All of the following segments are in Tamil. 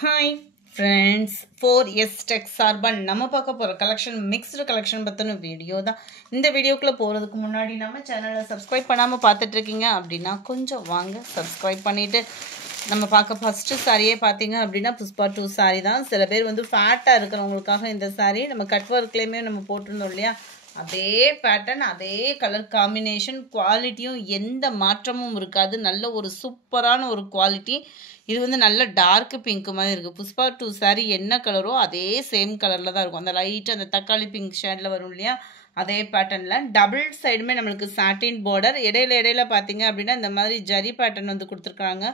ஹாய் ஃப்ரெண்ட்ஸ், 4S Tech சார்பாக நம்ம பார்க்க போகிற கலெக்ஷன் மிக்ஸ்டு கலெக்ஷன் பற்றின வீடியோ தான். இந்த வீடியோக்குள்ளே போகிறதுக்கு முன்னாடி நம்ம சேனலை சப்ஸ்கிரைப் பண்ணாமல் பார்த்துட்ருக்கீங்க அப்படின்னா கொஞ்சம் வாங்க சப்ஸ்கிரைப் பண்ணிவிட்டு நம்ம பார்க்க ஃபஸ்ட்டு சாரியே பார்த்தீங்க அப்படின்னா புஷ்பா 2 சாரீ தான். சில பேர் வந்து ஃபேட்டாக இருக்கிறவங்களுக்காக இந்த சாரீ நம்ம கட் ஒர்க்லேயுமே நம்ம போட்டிருந்தோம் இல்லையா, அதே பேட்டர்ன் அதே கலர் காம்பினேஷன், குவாலிட்டியும் எந்த மாற்றமும் இருக்காது. நல்ல ஒரு சூப்பரான ஒரு குவாலிட்டி. இது வந்து நல்ல டார்க் பிங்க் மாதிரி இருக்குது. புஷ்பா 2 சாரீ என்ன கலரோ அதே சேம் கலரில் தான் இருக்கும். அந்த லைட்டு அந்த தக்காளி பிங்க் ஷேடில் வரும் இல்லையா, அதே பேட்டர்னில் டபுள் சைடுமே நம்மளுக்கு சாட்டின் பார்டர். இடையில பார்த்தீங்க அப்படின்னா இந்த மாதிரி ஜரி பேட்டர்ன் வந்து கொடுத்துருக்காங்க.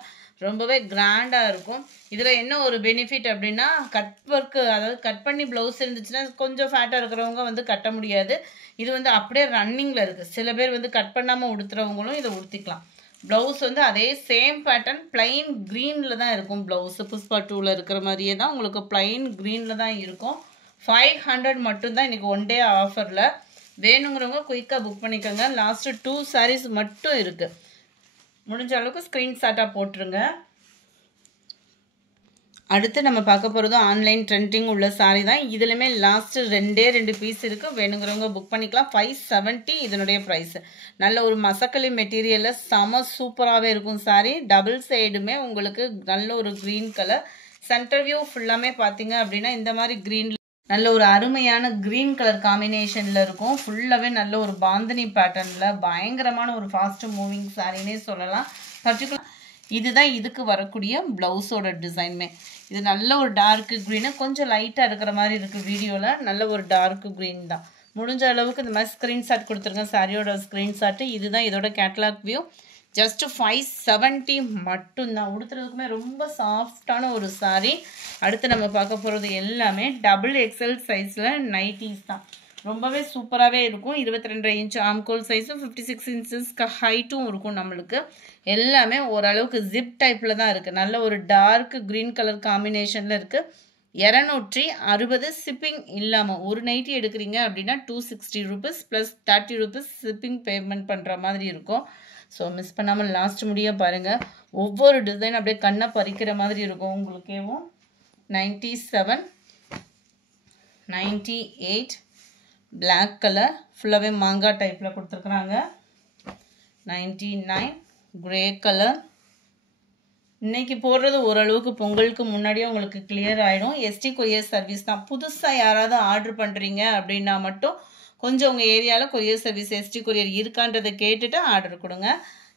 ரொம்பவே கிராண்டாக இருக்கும். இதில் என்ன ஒரு பெனிஃபிட் அப்படின்னா கட் ஒர்க்கு, அதாவது கட் பண்ணி ப்ளவுஸ் இருந்துச்சுன்னா கொஞ்சம் ஃபேட்டாக இருக்கிறவங்க வந்து கட்ட முடியாது. இது வந்து அப்படியே ரன்னிங்கில் இருக்குது. சில பேர் வந்து கட் பண்ணாமல் உடுத்துறவங்களும் இதை உடுத்திக்கலாம். ப்ளவுஸ் வந்து அதே சேம் பேட்டர்ன் பிளைன் க்ரீனில் தான் இருக்கும். ப்ளவுஸு புஷ்பா 2ல் இருக்கிற மாதிரியே தான் உங்களுக்கு பிளைன் க்ரீனில் தான் இருக்கும். 500 மட்டும்தான் இன்றைக்கி ஒன் டே ஆஃபரில். வேணுங்கிறவங்க குயிக்காக புக் பண்ணிக்கோங்க. லாஸ்ட்டு 2 சாரீஸ் மட்டும் இருக்குது. முடிஞ்ச அளவுக்கு ஸ்க்ரீன்ஷாட்டாக போட்டுருங்க. அடுத்து நம்ம பார்க்க போகிறதும் ஆன்லைன் ட்ரெண்டிங் உள்ள சாரீ தான். இதுலையுமே லாஸ்ட்டு 2 பீஸ் இருக்குது. வேணுங்கிறவங்க புக் பண்ணிக்கலாம். 570 இதனுடைய ப்ரைஸு. நல்ல ஒரு மசக்களி மெட்டீரியலில் செம சூப்பராகவே இருக்கும் சாரீ. டபுள் சைடுமே உங்களுக்கு நல்ல ஒரு க்ரீன் கலர். சென்டர் வியூ ஃபுல்லாமே பார்த்தீங்க அப்படின்னா இந்த மாதிரி க்ரீனில் நல்ல ஒரு அருமையான க்ரீன் கலர் காம்பினேஷனில் இருக்கும். ஃபுல்லாகவே நல்ல ஒரு பாந்தினி பேட்டர்னில் பயங்கரமான ஒரு ஃபாஸ்ட் மூவிங் சாரின்னே சொல்லலாம். பர்டிகுலர் இதுதான் இதுக்கு வரக்கூடிய ப்ளவுஸோட டிசைனுமே. இது நல்ல ஒரு டார்க்கு க்ரீனு, கொஞ்சம் லைட்டாக இருக்கிற மாதிரி இருக்குது வீடியோவில். நல்ல ஒரு டார்க்கு க்ரீன் தான். முடிஞ்ச அளவுக்கு இந்த மாதிரி ஸ்க்ரீன்ஷாட் கொடுத்துருங்க, சாரியோட ஸ்க்ரீன்ஷாட்டு. இதுதான் இதோட கேட்லாக் வியூ. ஜஸ்ட்டு 570 மட்டும்தான். உடுத்துறதுக்குமே ரொம்ப சாஃப்டான ஒரு சாரீ. அடுத்து நம்ம பார்க்க போகிறது எல்லாமே டபுள் எக்ஸல் சைஸில் நைட்டிஸ் தான். ரொம்பவே சூப்பராகவே இருக்கும். 22 இன்ச் ஆம்கோல் சைஸும் 56 இன்ச்சஸ் ஹைட்டும் இருக்கும். நம்மளுக்கு எல்லாமே ஓரளவுக்கு ஜிப் டைப்பில் தான் இருக்குது. நல்ல ஒரு டார்க் க்ரீன் கலர் காம்பினேஷனில் இருக்குது. 260 ஷிப்பிங் இல்லாமல். ஒரு நைட்டி எடுக்கிறீங்க அப்படின்னா 260 rupees plus 30 rupees shipping payment பண்ணுற மாதிரி இருக்கும். ஸோ மிஸ் பண்ணாமல் லாஸ்ட் முடிய பாருங்கள். ஒவ்வொரு டிசைன் அப்படியே கண்ணை பறிக்கிற மாதிரி இருக்கும் உங்களுக்கேவும். 97, 98 பிளாக் கலர் ஃபுல்லாகவே மாங்காய் டைப்பில் கொடுத்துருக்குறாங்க. 99 கிரே கலர். இன்றைக்கி போடுறது ஓரளவுக்கு பொங்கலுக்கு முன்னாடியே உங்களுக்கு கிளியர் ஆகிடும். எஸ்டி கொரியர் சர்வீஸ் தான். புதுசாக யாராவது ஆர்டர் பண்ணுறீங்க அப்படின்னா மட்டும் கொஞ்சம் உங்கள் ஏரியாவில் கொரியர் சர்வீஸ் எஸ்டி கொரியர் இருக்கான்றதை கேட்டுட்டு ஆர்டர் கொடுங்க.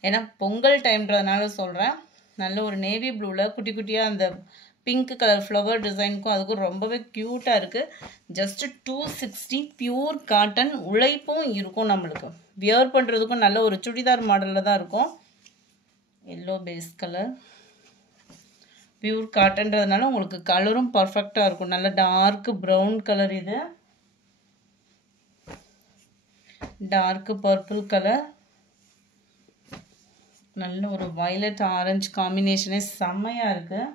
ஏன்னா பொங்கல் டைம்ன்றதுனால சொல்கிறேன். நல்ல ஒரு நேவி ப்ளூவில் குட்டி குட்டியாக அந்த பிங்க் கலர் ஃப்ளவர் டிசைனுக்கும் அதுக்கும் ரொம்பவே க்யூட்டாக இருக்குது. Just 260 pure cotton. உழைப்பும் இருக்கும். நம்மளுக்கு வியர் பண்ணுறதுக்கும் நல்ல ஒரு சுடிதார் மாடலில் தான் இருக்கும். எல்லோ பேஸ் கலர் பியூர் காட்டன்றதுனால உங்களுக்கு கலரும் பர்ஃபெக்டாக இருக்கும். நல்ல டார்க் ப்ரௌன் கலர். இது டார்க் பர்பிள் கலர். நல்ல ஒரு வயலட் ஆரஞ்சு காம்பினேஷனே செம்மையாக இருக்குது.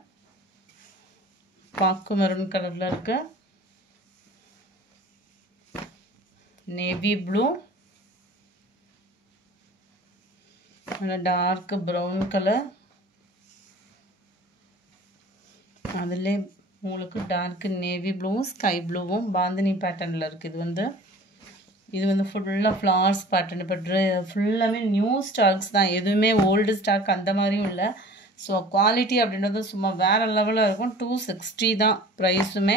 பாக்கு மெரூன் கலரில் இருக்கு. நேவி ப்ளூ, நல்ல டார்க் ப்ரௌன் கலர். அதிலே உங்களுக்கு டார்க் நேவி ப்ளூவும் ஸ்கை ப்ளூவும் பாந்தினி பேட்டர்னில் இருக்குது. இது வந்து ஃபுல்லாக ஃப்ளார்ஸ் பேட்டர்ன். இப்போ ஃபுல்லாமே நியூ ஸ்டாக்ஸ் தான். எதுவுமே ஓல்டு ஸ்டாக் அந்த மாதிரியும் இல்லை. ஸோ குவாலிட்டி அப்படின்றது சும்மா வேறு லெவலில் இருக்கும். 260 தான் ப்ரைஸுமே.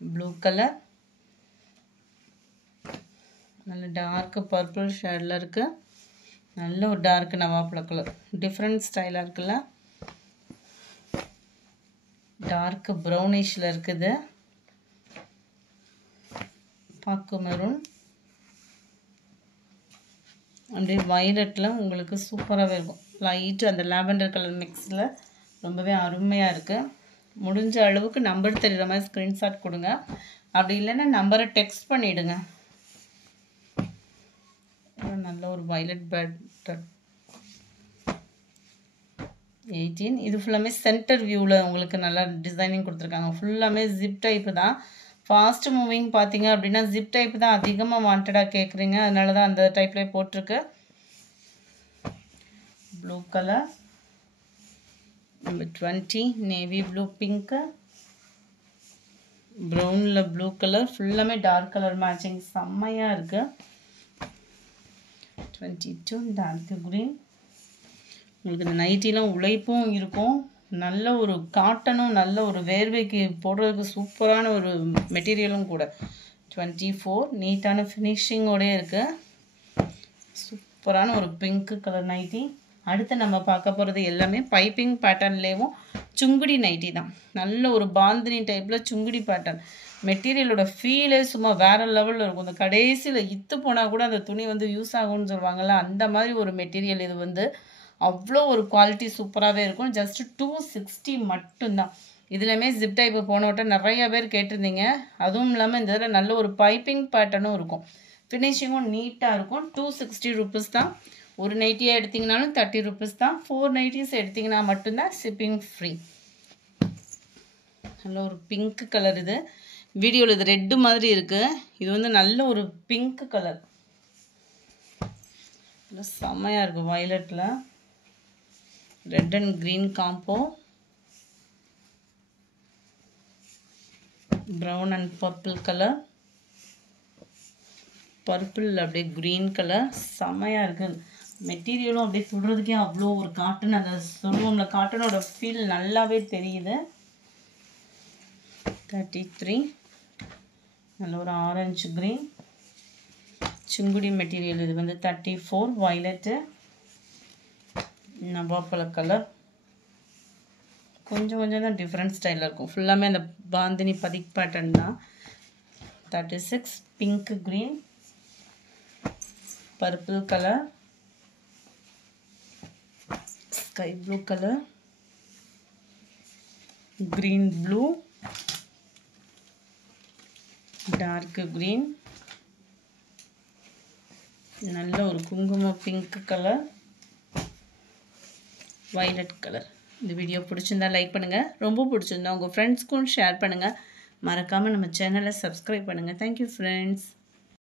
ப்ளூ கலர் நல்ல டார்க் பர்பிள் ஷேடில் இருக்குது. நல்ல ஒரு டார்க் நவாப்பழ கலர். டிஃப்ரெண்ட் ஸ்டைலாக இருக்குல்ல. டார்க் ப்ரௌனிஷில் இருக்குது. பாக்கு மெரூன் அப்படியே வயலட்டில் உங்களுக்கு சூப்பராகவே இருக்கும். லைட்டு அந்த லாவெண்டர் கலர் மிக்ஸில் ரொம்பவே அருமையாக இருக்குது. முடிஞ்ச அளவுக்கு நம்பர் தெரிகிற மாதிரி ஸ்க்ரீன்ஷாட் கொடுங்க. அப்படி இல்லைன்னா நம்பரை டெக்ஸ்ட் பண்ணிவிடுங்க. நல்ல ஒரு வயலட் பேட்டர் 18. இது ஃபுல்லாமே சென்டர் வியூவில் உங்களுக்கு நல்லா டிசைனிங் கொடுத்துருக்காங்க. ஃபுல்லாமே ஜிப் டைப்பு தான். ஃபாஸ்ட் மூவிங் பார்த்தீங்க அப்படின்னா ஜிப் டைப் தான் அதிகமாக வாண்டடாக கேட்குறீங்க. அதனால தான் அந்த டைப்லேயே போட்டிருக்கு. Blue colour number 20 navy blue pink, ப்ரௌன்ல ப்ளூ கலர், ஃபுல்லாமே டார்க் கலர் மேட்சிங் செம்மையாக இருக்கு. 22 டார்க் க்ரீன். உங்களுக்கு இந்த நைட்டிலாம் உழைப்பும் இருக்கும், நல்ல ஒரு காட்டனும், நல்ல ஒரு வேர்வைக்கு போடுறதுக்கு சூப்பரான ஒரு மெட்டீரியலும் கூட. 24 நீட்டான ஃபினிஷிங்கோடய இருக்கு, சூப்பரான ஒரு பிங்க் கலர் நைட்டி. அடுத்து நம்ம பார்க்க போகிறது எல்லாமே பைப்பிங் பேட்டர்ன்லேயும் சுங்குடி நைட்டி தான். நல்ல ஒரு பாந்தினி டைப்பில் சுங்குடி பேட்டர்ன். மெட்டீரியலோட ஃபீலே சும்மா வேறு லெவலில் இருக்கும். இந்த கடைசியில் இத்து போனால் கூட அந்த துணி வந்து யூஸ் ஆகும்னு சொல்லுவாங்கள்ல, அந்த மாதிரி ஒரு மெட்டீரியல் இது வந்து. அவ்வளோ ஒரு குவாலிட்டி சூப்பராகவே இருக்கும். ஜஸ்ட் 260 மட்டும்தான். இதுலையுமே ஜிப் டைப்பு போனவட்ட நிறைய பேர் கேட்டிருந்தீங்க. அதுவும் இல்லாமல் இந்த இதில் நல்ல ஒரு பைப்பிங் பேட்டர்னும் இருக்கும், ஃபினிஷிங்கும் நீட்டாக இருக்கும். 260 ருபீஸ் தான். ஒரு நைட்டியாக எடுத்திங்கனாலும் 30 ருபீஸ் தான். 4 நைட்டிஸ் எடுத்திங்கன்னா மட்டும்தான் ஷிப்பிங் ஃப்ரீ. நல்ல ஒரு பிங்க் கலர் இது. வீடியோவில் இது ரெட்டு மாதிரி இருக்குது, இது வந்து நல்ல ஒரு பிங்க் கலர், செம்மையாக இருக்குது. வயலட்டில் red and green combo, brown and purple colour, purple அப்படியே க்ரீன் கலர், செம்மையாக இருக்குது. மெட்டீரியலும் அப்படியே தொடுறதுக்கே அவ்வளோ ஒரு காட்டன், அந்த சொல்லுவோம்ல காட்டனோட ஃபீல் நல்லாவே தெரியுது. 33 நல்ல ஒரு ஆரஞ்சு க்ரீன் சுங்குடி மெட்டீரியல். இது வந்து 34 வயலட்டு, நவாப்பழ கலர். கொஞ்சம் கொஞ்சம் தான் டிஃப்ரெண்ட் ஸ்டைலில் இருக்கும், ஃபுல்லாமே அந்த பாந்தினி பதிக் பேட்டர்ன் தான். 36 pink green, purple colour, sky blue colour, green blue, dark green, நல்ல ஒரு குங்கும பிங்க் கலர், வயலட் கலர். இந்த வீடியோ பிடிச்சிருந்தா லைக் பண்ணுங்கள், ரொம்ப பிடிச்சிருந்தா உங்கள் ஃப்ரெண்ட்ஸ்க்கும் ஷேர் பண்ணுங்கள். மறக்காமல் நம்ம சேனலை சப்ஸ்கிரைப் பண்ணுங்கள். Thank you friends.